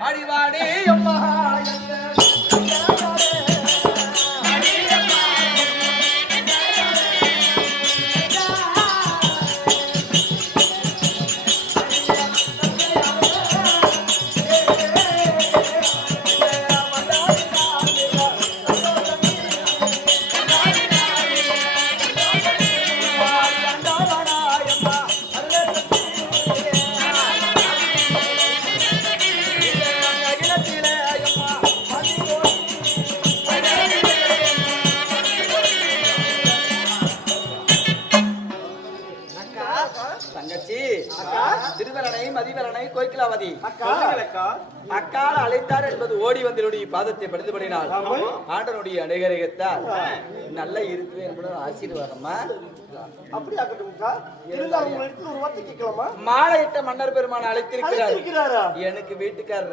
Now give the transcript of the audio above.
அடிவாடி அம்மா திருவரணை மதிவரணை கோய்கிலாவதி அக்கால அழைத்தார் என்பது ஓடி வந்தனுடைய பாதத்தை படுத்தபடினால் ஆண்டனுடைய அனுகிரகத்தால் நல்ல இருக்கு என்பது ஆசீர்வாதமா மாலையிட்ட மன்னர் பெருமான அழைத்திருக்கிறார் எனக்கு வீட்டுக்காரர்